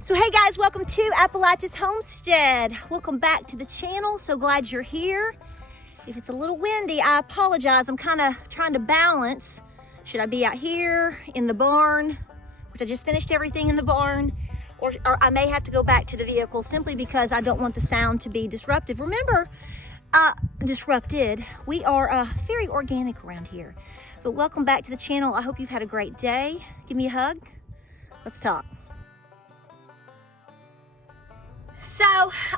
So hey guys, welcome to Appalachia's Homestead. Welcome back to the channel. So glad you're here. If it's a little windy, I apologize. I'm kind of trying to balance. Should I be out here in the barn, which I just finished everything in the barn, or I may have to go back to the vehicle simply because I don't want the sound to be disruptive. Remember, disrupted. We are very organic around here. But welcome back to the channel. I hope you've had a great day. Give me a hug. Let's talk. So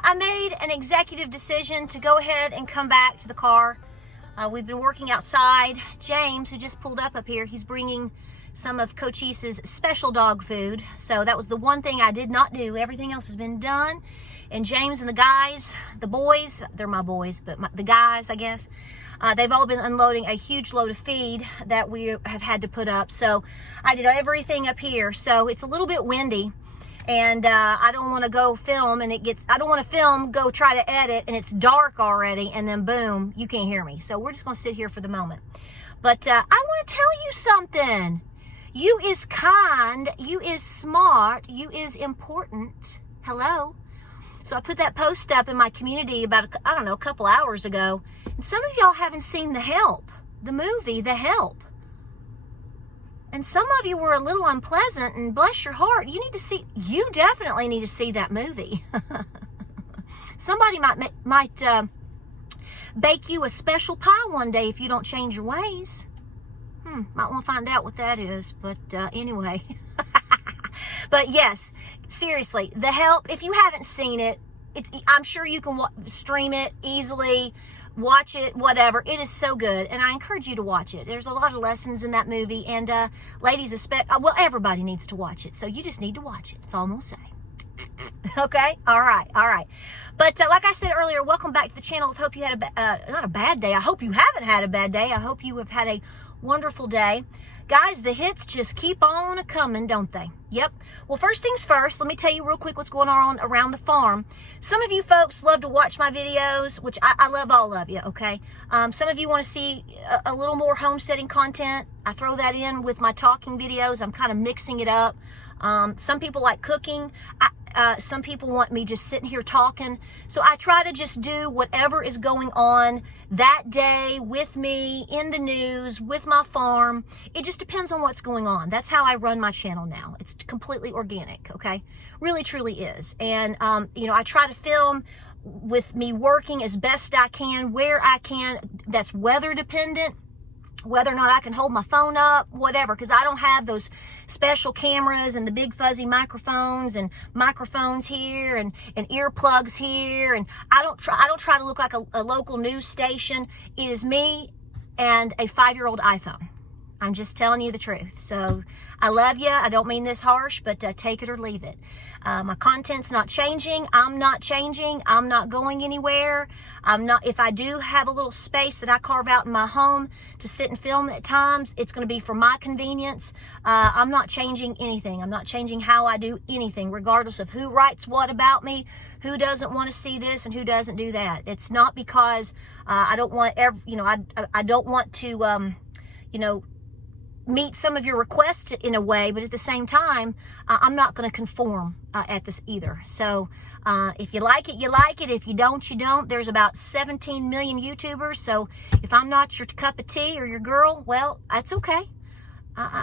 I made an executive decision to go ahead and come back to the car. We've been working outside. James, who just pulled up here, he's bringing some of Cochise's special dog food. So that was the one thing I did not do. Everything else has been done. And James and the guys, the boys, they're my boys, but the guys, I guess, they've all been unloading a huge load of feed that we have had to put up. So I did everything up here. So it's a little bit windy. And I don't want to go film and I don't want to film, go try to edit, and it's dark already, and then boom, you can't hear me. So we're just going to sit here for the moment. But I want to tell you something. You is kind, you is smart, you is important. Hello. So I put that post up in my community about, I don't know, a couple hours ago. And some of y'all haven't seen The Help, the movie, The Help. And some of you were a little unpleasant, and bless your heart, you definitely need to see that movie. Somebody might bake you a special pie one day if you don't change your ways. Might want to find out what that is, but anyway. But yes, seriously, The Help, if you haven't seen it, I'm sure you can stream it easily, watch it, whatever. It is so good, and I encourage you to watch it. There's a lot of lessons in that movie, and ladies, well, everybody needs to watch it, so you just need to watch it. That's all I'm gonna say. Okay, all right. But like I said earlier, welcome back to the channel. I hope you had not a bad day. I hope you haven't had a bad day. I hope you have had a wonderful day. Guys, the hits just keep on a-coming, don't they? Yep. Well, first things first, let me tell you real quick what's going on around the farm. Some of you folks love to watch my videos, which I love all of you, okay? Some of you want to see a little more homesteading content. I throw that in with my talking videos. I'm kind of mixing it up. Some people like cooking. Some people want me just sitting here talking. So I try to just do whatever is going on that day with me, in the news, with my farm. It just depends on what's going on. That's how I run my channel now. It's completely organic, okay? Really, truly is. And, I try to film with me working as best I can, where I can. That's weather dependent. Whether or not I can hold my phone up, whatever, because I don't have those special cameras and the big fuzzy microphones and microphones here and earplugs here, and I don't try to look like a local news station. It is me and a 5-year-old iPhone. I'm just telling you the truth. So I love you. I don't mean this harsh, but take it or leave it. My content's not changing. I'm not changing. I'm not going anywhere. If I do have a little space that I carve out in my home to sit and film at times, it's going to be for my convenience. I'm not changing anything. I'm not changing how I do anything, regardless of who writes what about me, who doesn't want to see this and who doesn't do that. It's not because I don't want I don't want to meet some of your requests in a way, but at the same time, I'm not going to conform at this either. So if you like it, you like it. If you don't, you don't. There's about 17 million YouTubers. So if I'm not your cup of tea or your girl, well, that's okay.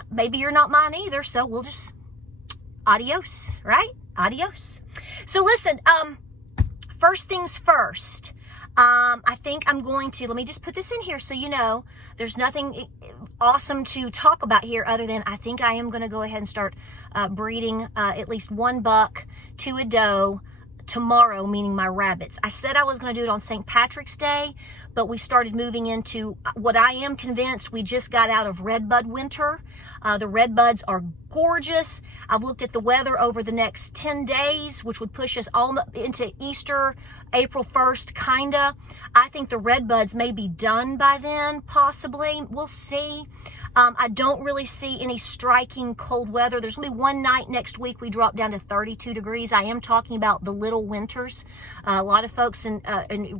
Maybe you're not mine either. So we'll just adios, right? Adios. So listen, first things first. I think I'm going to, let me just put this in here so you know, there's nothing awesome to talk about here other than I think I am going to go ahead and start breeding at least one buck to a doe tomorrow, meaning my rabbits. I said I was going to do it on St. Patrick's Day, but we started moving into what I am convinced we just got out of redbud winter. The redbuds are gorgeous. I've looked at the weather over the next 10 days, which would push us all into Easter, April 1st, kinda. I think the redbuds may be done by then, possibly. We'll see. I don't really see any striking cold weather. There's going to be one night next week we drop down to 32 degrees. I am talking about the little winters. A lot of folks in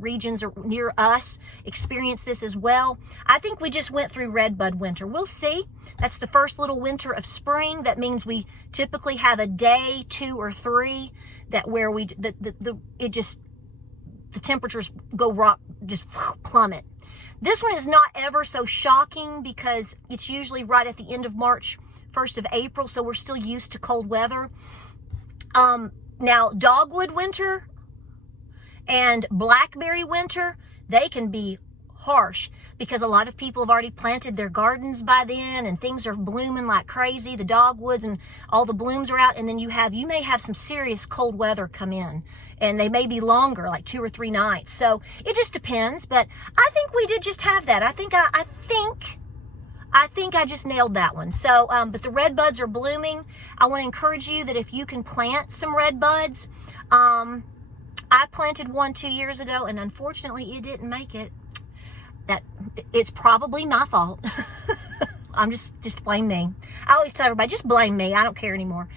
regions near us experience this as well. I think we just went through redbud winter. We'll see. That's the first little winter of spring. That means we typically have a day, 2 or 3 that where the temperatures just plummet. This one is not ever so shocking because it's usually right at the end of March, 1st of April, so we're still used to cold weather. Now, dogwood winter and blackberry winter, they can be harsh because a lot of people have already planted their gardens by then and things are blooming like crazy. The dogwoods and all the blooms are out, and then you may have some serious cold weather come in. And they may be longer, like 2 or 3 nights. So it just depends. But I think we did just have that. I think I just nailed that one. So, but the red buds are blooming. I want to encourage you that if you can plant some red buds. I planted one 2 years ago, and unfortunately, it didn't make it. It's probably my fault. I'm just blame me. I always tell everybody, just blame me. I don't care anymore.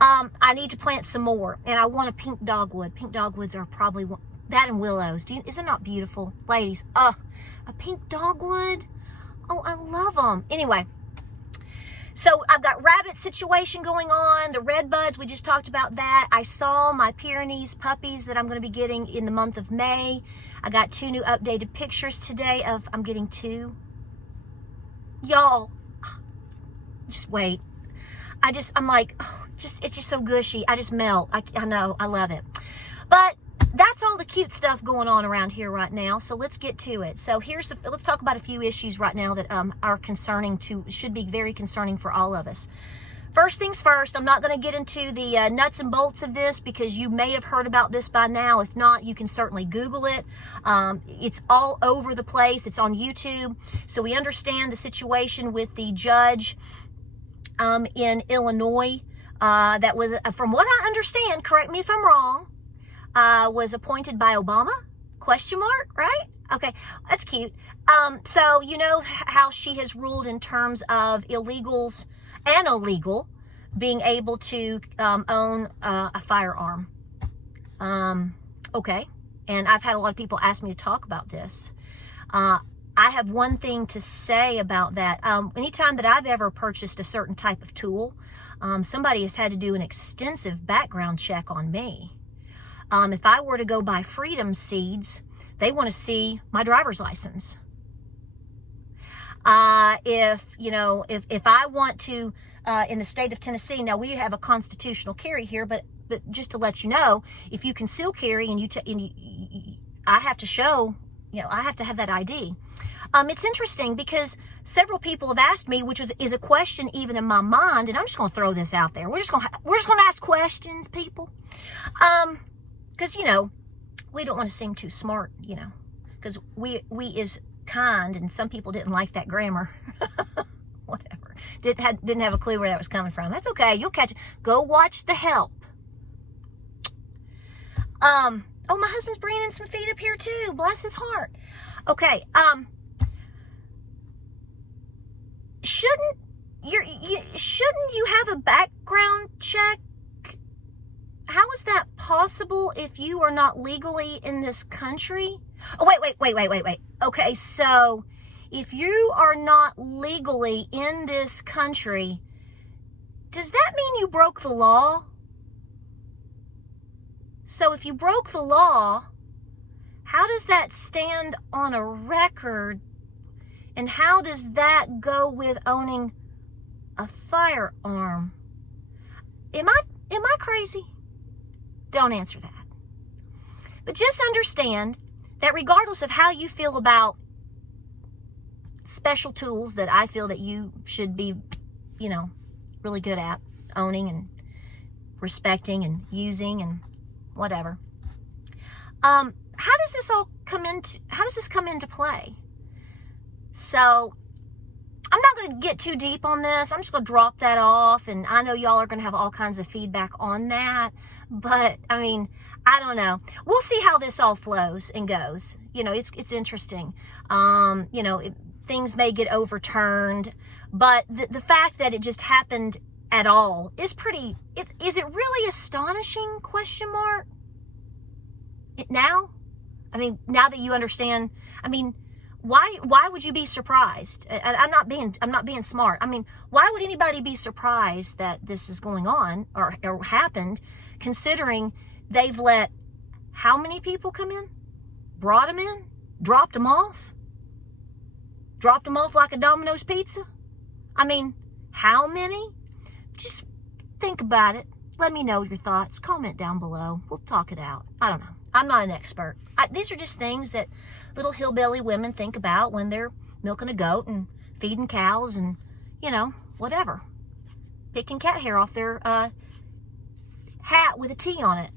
I need to plant some more, and I want a pink dogwood. Pink dogwoods are probably that and willows. Is it not beautiful, ladies? A pink dogwood. Oh, I love them. Anyway, so I've got rabbit situation going on. The red buds, we just talked about that. I saw my Pyrenees puppies that I'm going to be getting in the month of May. I got 2 new updated pictures today of I'm getting 2. Y'all, just wait. I'm like, it's just so gushy. I just melt. I know, I love it. But that's all the cute stuff going on around here right now. So let's get to it. So let's talk about a few issues right now that are should be very concerning for all of us. First things first, I'm not going to get into the nuts and bolts of this because you may have heard about this by now. If not, you can certainly Google it. It's all over the place. It's on YouTube. So we understand the situation with the judge in Illinois that was, from what I understand, correct me if I'm wrong, was appointed by Obama? ? Right? Okay, that's cute. So you know how she has ruled in terms of illegals and illegal being able to own a firearm. Okay, and I've had a lot of people ask me to talk about this. I have one thing to say about that. Anytime that I've ever purchased a certain type of tool, somebody has had to do an extensive background check on me. If I were to go buy Freedom Seeds, they want to see my driver's license. If I want to, in the state of Tennessee, now we have a constitutional carry here, but just to let you know, if you conceal carry I have to show, I have to have that ID. It's interesting because several people have asked me, which is a question even in my mind, and I'm just going to throw this out there. We're just going to ask questions, people, because we don't want to seem too smart, because we is kind, and some people didn't like that grammar. Whatever, didn't have a clue where that was coming from. That's okay. You'll catch it. Go watch The Help. Oh, my husband's bringing in some feed up here too. Bless his heart. Okay. Shouldn't you have a background check? How is that possible if you are not legally in this country? Oh, wait. Okay, so if you are not legally in this country, does that mean you broke the law? So if you broke the law, how does that stand on a record? And how does that go with owning a firearm? Am I crazy? Don't answer that. But just understand that regardless of how you feel about special tools that I feel that you should be, really good at owning and respecting and using and whatever. How does this come into play? So I'm not going to get too deep on this. I'm just going to drop that off, and I know y'all are going to have all kinds of feedback on that, but I don't know. We'll see how this all flows and goes. It's interesting. things may get overturned, but the fact that it just happened at all is pretty, is it really astonishing, question mark? Now? I mean, now that you understand, I mean, why would you be surprised? I'm not being smart. I mean, why would anybody be surprised that this is going on or happened, considering they've let how many people come in? Brought them in? Dropped them off? Dropped them off like a Dominos Pizza? I mean, how many? Just think about it. Let me know your thoughts. Comment down below. We'll talk it out. I don't know. I'm not an expert. These are just things that little hillbilly women think about when they're milking a goat and feeding cows and, you know, whatever. Picking cat hair off their hat with a T on it.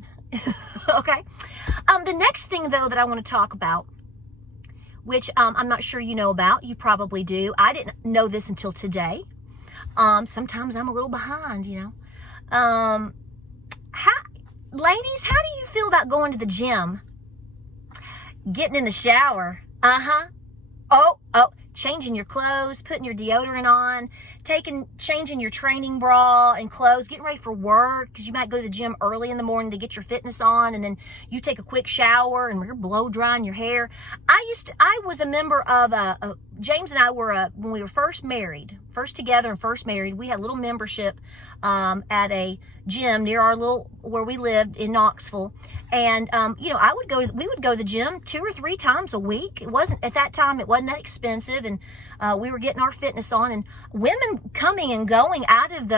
Okay. The next thing, though, that I want to talk about, which I'm not sure you know about, you probably do. I didn't know this until today. Sometimes I'm a little behind, you know. Ladies, how do you feel about going to the gym, getting in the shower, changing your clothes, putting your deodorant on, changing your training bra and clothes, getting ready for work, because you might go to the gym early in the morning to get your fitness on, and then you take a quick shower and you're blow drying your hair. I was a member of James and I were when we were first together and first married, we had a little membership at a gym near where we lived in Knoxville. And, you know, we would go to the gym 2 or 3 times a week. At that time, it wasn't that expensive. And, we were getting our fitness on, and women coming and going out of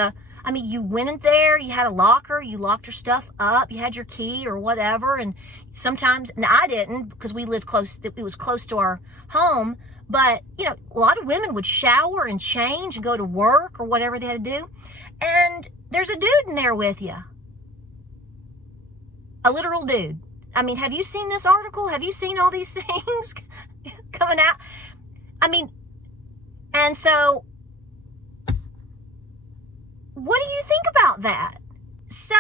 you went in there, you had a locker, you locked your stuff up, you had your key or whatever. And sometimes, and I didn't, because we lived it was close to our home. But, you know, a lot of women would shower and change and go to work or whatever they had to do. And there's a dude in there with you. A literal dude. I mean, have you seen this article? Have you seen all these things coming out? I mean, and so, what do you think about that? So,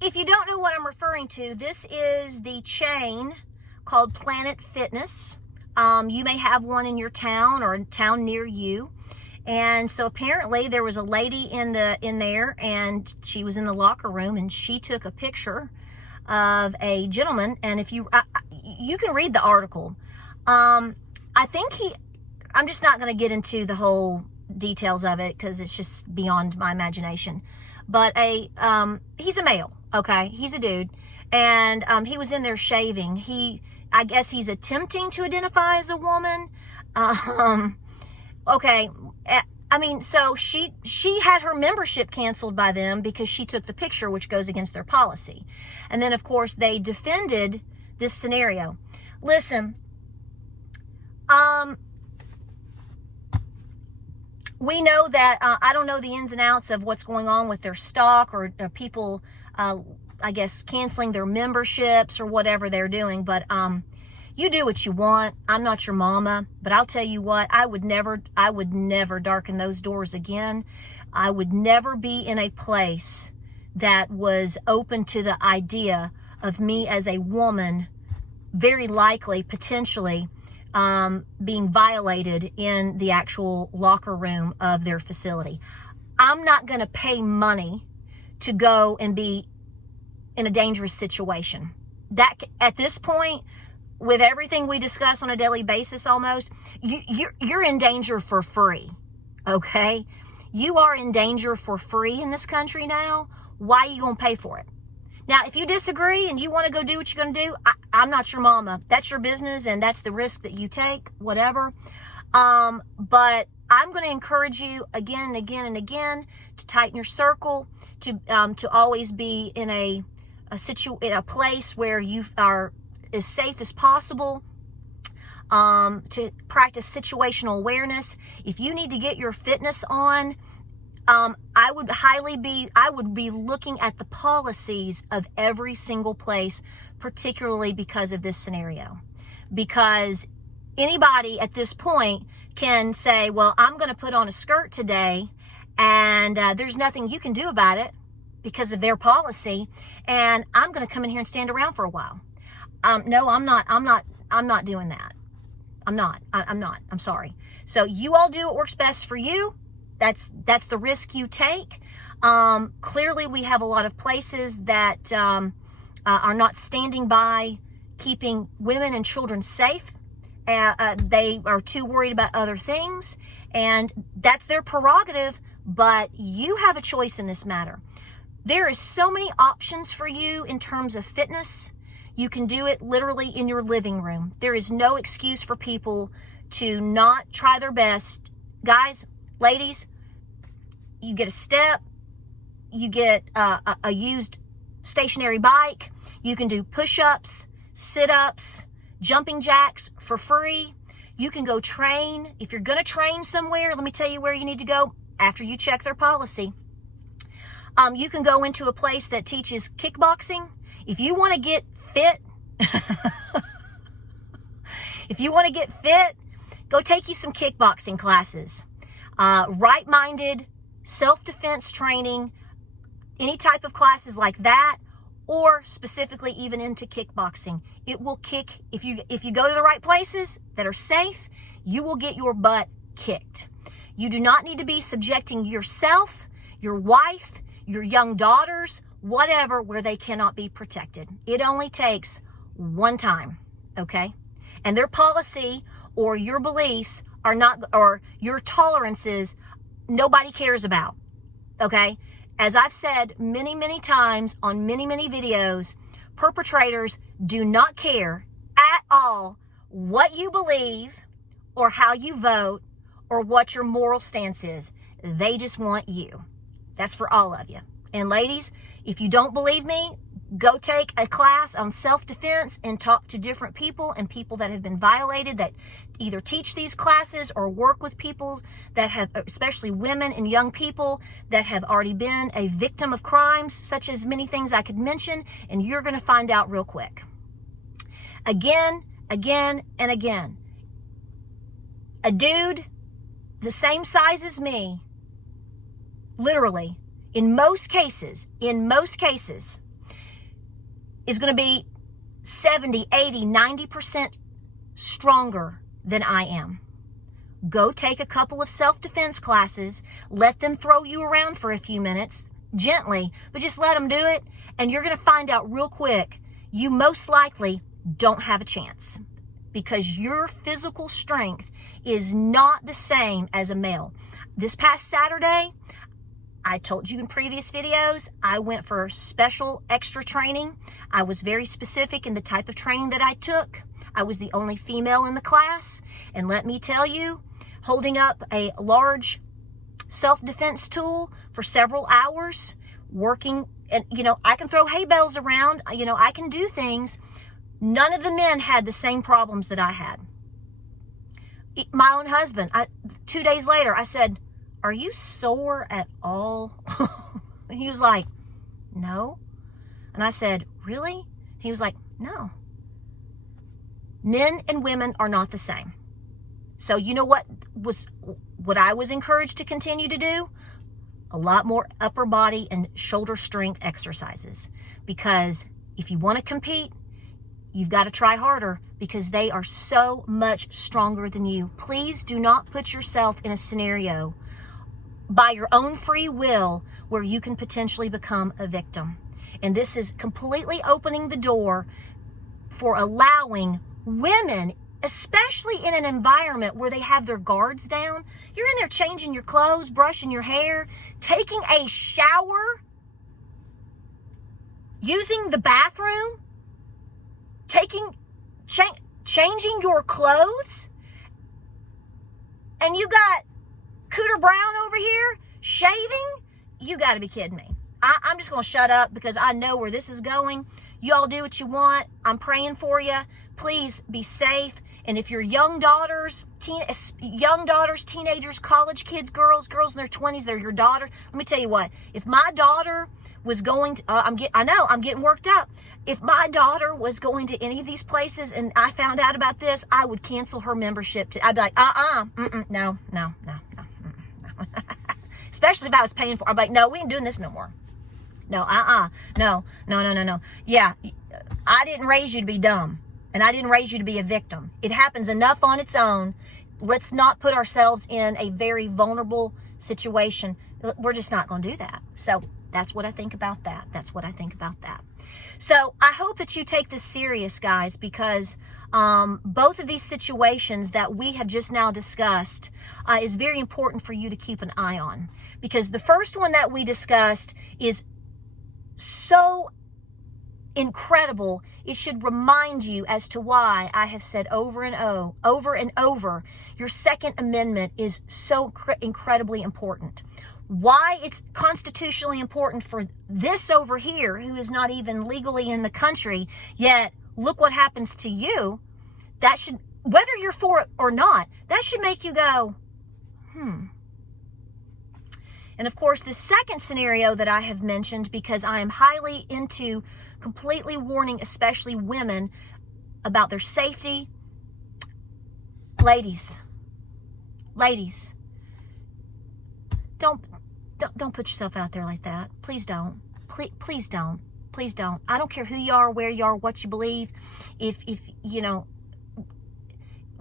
if you don't know what I'm referring to, this is the chain called Planet Fitness. You may have one in your town or a town near you. And so apparently there was a lady in there, and she was in the locker room, and she took a picture of a gentleman. And if you can read the article. I think I'm just not going to get into the whole details of it because it's just beyond my imagination. But he's a male, okay? He's a dude. And he was in there shaving. I guess he's attempting to identify as a woman. Okay. I mean, so she had her membership canceled by them because she took the picture, which goes against their policy. And then, of course, they defended this scenario. Listen, we know that, I don't know the ins and outs of what's going on with their stock or people, I guess, canceling their memberships or whatever they're doing. But you do what you want. I'm not your mama, but I'll tell you what, I would never darken those doors again. I would never be in a place that was open to the idea of me as a woman, very likely, potentially, being violated in the actual locker room of their facility. I'm not going to pay money to go and be in a dangerous situation. That, at this point, with everything we discuss on a daily basis almost, you're in danger for free, okay? You are in danger for free in this country now. Why are you going to pay for it? Now, if you disagree and you want to go do what you're going to do, I'm not your mama. That's your business, and that's the risk that you take, whatever. But I'm going to encourage you again and again and again to tighten your circle, to always be in a place where you are as safe as possible, to practice situational awareness. If you need to get your fitness on, I would be looking at the policies of every single place, particularly because of this scenario. Because anybody at this point can say, well, I'm going to put on a skirt today, and there's nothing you can do about it because of their policy, and I'm going to come in here and stand around for a while. No, I'm not doing that. I'm not. I'm sorry. So you all do what works best for you. That's the risk you take. Clearly, we have a lot of places that are not standing by keeping women and children safe. They are too worried about other things, and that's their prerogative, but you have a choice in this matter. There is so many options for you in terms of fitness. You can do it literally in your living room. There is no excuse for people to not try their best. Guys, ladies, you get a step, you get a used stationary bike, you can do push-ups, sit-ups, jumping jacks for free. You can go train. If you're going to train somewhere, let me tell you where you need to go after you check their policy. You can go into a place that teaches kickboxing. If you want to get fit, go take you some kickboxing classes. Right-minded, self-defense training, any type of classes like that, or specifically even into kickboxing. It will kick, if you go to the right places that are safe, you will get your butt kicked. You do not need to be subjecting yourself, your wife, your young daughters, whatever, where they cannot be protected. It only takes one time, okay? And their policy or your beliefs are not, or your tolerances, nobody cares about, okay? As I've said many, many times on many, many videos, perpetrators do not care at all what you believe or how you vote or what your moral stance is. They just want you. That's for all of you. And ladies, if you don't believe me, go take a class on self-defense and talk to different people and people that have been violated, that either teach these classes or work with people that have, especially women and young people that have already been a victim of crimes, such as many things I could mention, and you're going to find out real quick. Again, and again. A dude the same size as me, literally, in most cases, is going to be 70, 80, 90% stronger than I am. Go take a couple of self-defense classes. Let them throw you around for a few minutes, gently, but just let them do it. And you're going to find out real quick, you most likely don't have a chance, because your physical strength is not the same as a male. This past Saturday, I told you in previous videos, I went for special extra training. I was very specific in the type of training that I took. I was the only female in the class. And let me tell you, holding up a large self-defense tool for several hours, working, and I can throw hay bales around, I can do things. None of the men had the same problems that I had. My own husband, 2 days later, I said, "Are you sore at all?" And he was like, "No." And I said, "Really?" He was like, "No." Men and women are not the same. So you know what I was encouraged to continue to do? A lot more upper body and shoulder strength exercises. Because if you want to compete, you've got to try harder, because they are so much stronger than you. Please do not put yourself in a scenario by your own free will where you can potentially become a victim. And this is completely opening the door for allowing women, especially in an environment where they have their guards down. You're in there changing your clothes, brushing your hair, taking a shower, using the bathroom, changing your clothes, and you got Cooter Brown over here shaving? You got to be kidding me. I'm just going to shut up, because I know where this is going. You all do what you want. I'm praying for you. Please be safe. And if you're young daughters, teenagers, college kids, girls in their 20s, they're your daughter. Let me tell you what. If my daughter was going to, I'm getting worked up. If my daughter was going to any of these places and I found out about this, I would cancel her membership. I'd be like, no. Especially if I was paying for it. I'm like, no, we ain't doing this no more. No. Yeah, I didn't raise you to be dumb. And I didn't raise you to be a victim. It happens enough on its own. Let's not put ourselves in a very vulnerable situation. We're just not going to do that. So that's what I think about that. That's what I think about that. So I hope that you take this serious, guys, because both of these situations that we have just now discussed is very important for you to keep an eye on. Because the first one that we discussed is so incredible. It should remind you as to why I have said over and over, your Second Amendment is so incredibly important. Why it's constitutionally important for this over here, who is not even legally in the country, yet look what happens to you. That should, whether you're for it or not, that should make you go, And of course, the second scenario that I have mentioned, because I am highly into completely warning, especially women, about their safety. Ladies, don't put yourself out there like that. Please don't. Please don't. Please don't. I don't care who you are, where you are, what you believe, if you know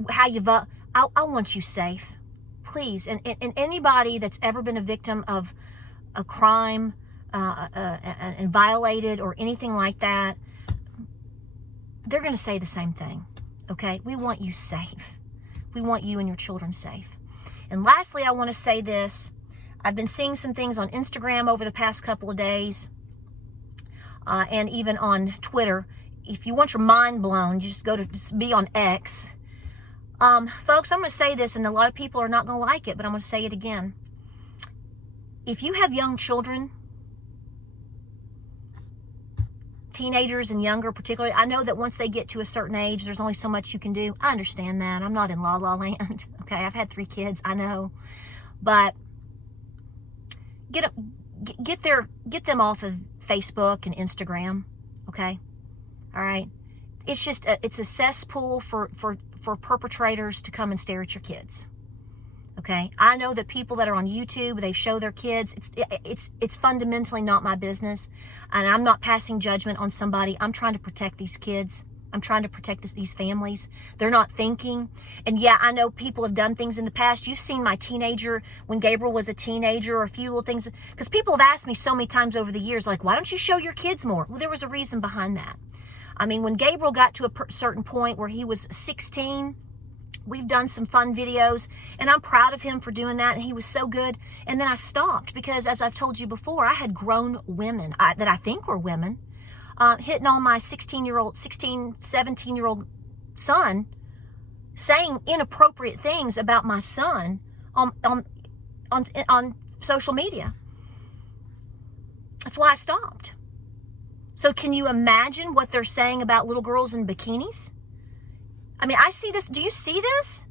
how you vote. I want you safe, please. And anybody that's ever been a victim of a crime and violated or anything like that, they're going to say the same thing. Okay, we want you safe. We want you and your children safe. And lastly, I want to say this. I've been seeing some things on Instagram over the past couple of days, and even on Twitter. If you want your mind blown, you just be on X. Folks, I'm going to say this, and a lot of people are not going to like it, but I'm going to say it again. If you have young children, teenagers and younger particularly, I know that once they get to a certain age, there's only so much you can do. I understand that. I'm not in la la land. Okay, I've had 3 kids. I know. But get them off of Facebook and Instagram. Okay? All right? It's just it's a cesspool for perpetrators to come and stare at your kids. Okay, I know that people that are on YouTube, they show their kids. It's fundamentally not my business, and I'm not passing judgment on somebody. I'm trying to protect these kids. I'm trying to protect these families. They're not thinking. And yeah, I know people have done things in the past. You've seen my teenager, when Gabriel was a teenager, or a few little things. Because people have asked me so many times over the years, like, why don't you show your kids more? Well, there was a reason behind that. I mean, when Gabriel got to a certain point where he was 16, we've done some fun videos, and I'm proud of him for doing that, and he was so good. And then I stopped because, as I've told you before, I had grown women that I think were women hitting on my 17-year-old son, saying inappropriate things about my son on social media. That's why I stopped. So can you imagine what they're saying about little girls in bikinis? I mean, I see this. Do you see this?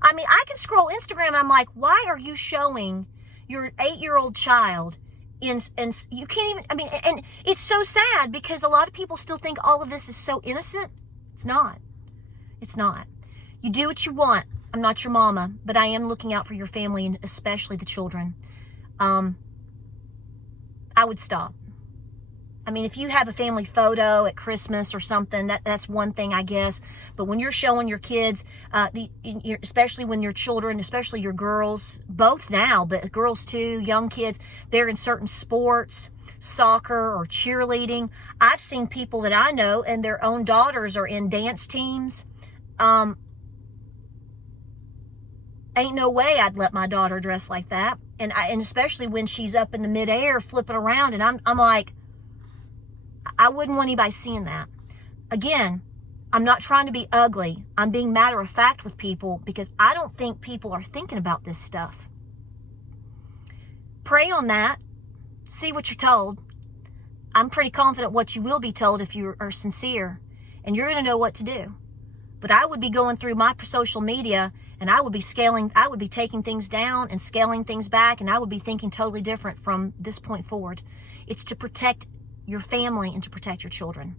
I mean, I can scroll Instagram and I'm like, why are you showing your 8-year-old child and you can't even, I mean, and it's so sad because a lot of people still think all of this is so innocent. It's not. It's not. You do what you want. I'm not your mama, but I am looking out for your family and especially the children. I would stop. I mean, if you have a family photo at Christmas or something, that's one thing, I guess. But when you're showing your kids, especially when your children, especially your girls, both now, but girls too, young kids, they're in certain sports, soccer or cheerleading. I've seen people that I know and their own daughters are in dance teams. Ain't no way I'd let my daughter dress like that. And especially when she's up in the midair flipping around, and I'm like, I wouldn't want anybody seeing that. Again, I'm not trying to be ugly. I'm being matter of fact with people because I don't think people are thinking about this stuff. Pray on that. See what you're told. I'm pretty confident what you will be told if you are sincere, and you're going to know what to do. But I would be going through my social media and I would be taking things down and scaling things back, and I would be thinking totally different from this point forward. It's to protect your family and to protect your children.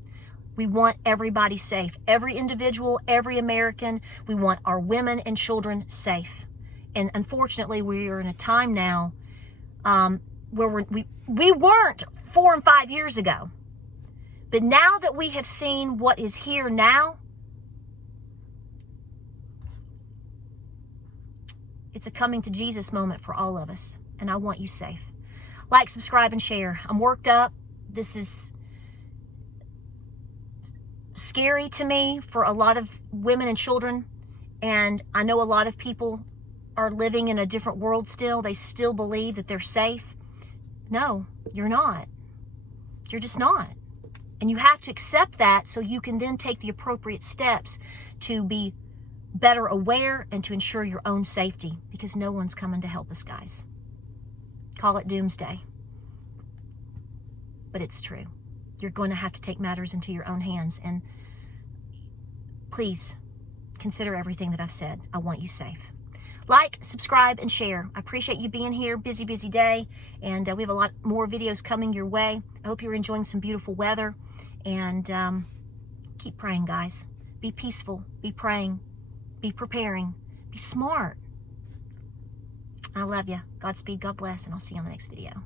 We want everybody safe. Every individual, every American. We want our women and children safe. And unfortunately, we are in a time now where we weren't 4 and 5 years ago. But now that we have seen what is here now, It's a coming to Jesus moment for all of us, and I want you safe. Like, subscribe, and share. I'm worked up. This is scary to me for a lot of women and children, and I know a lot of people are living in a different world still. They still believe that they're safe. No, you're not. You're just not. And you have to accept that so you can then take the appropriate steps to be better aware and to ensure your own safety, because no one's coming to help us, guys. Call it doomsday. But it's true. You're going to have to take matters into your own hands. And please consider everything that I've said. I want you safe. Like, subscribe, and share. I appreciate you being here. Busy, busy day. And we have a lot more videos coming your way. I hope you're enjoying some beautiful weather. And keep praying, guys. Be peaceful. Be praying. Be preparing. Be smart. I love you. Godspeed. God bless. And I'll see you on the next video.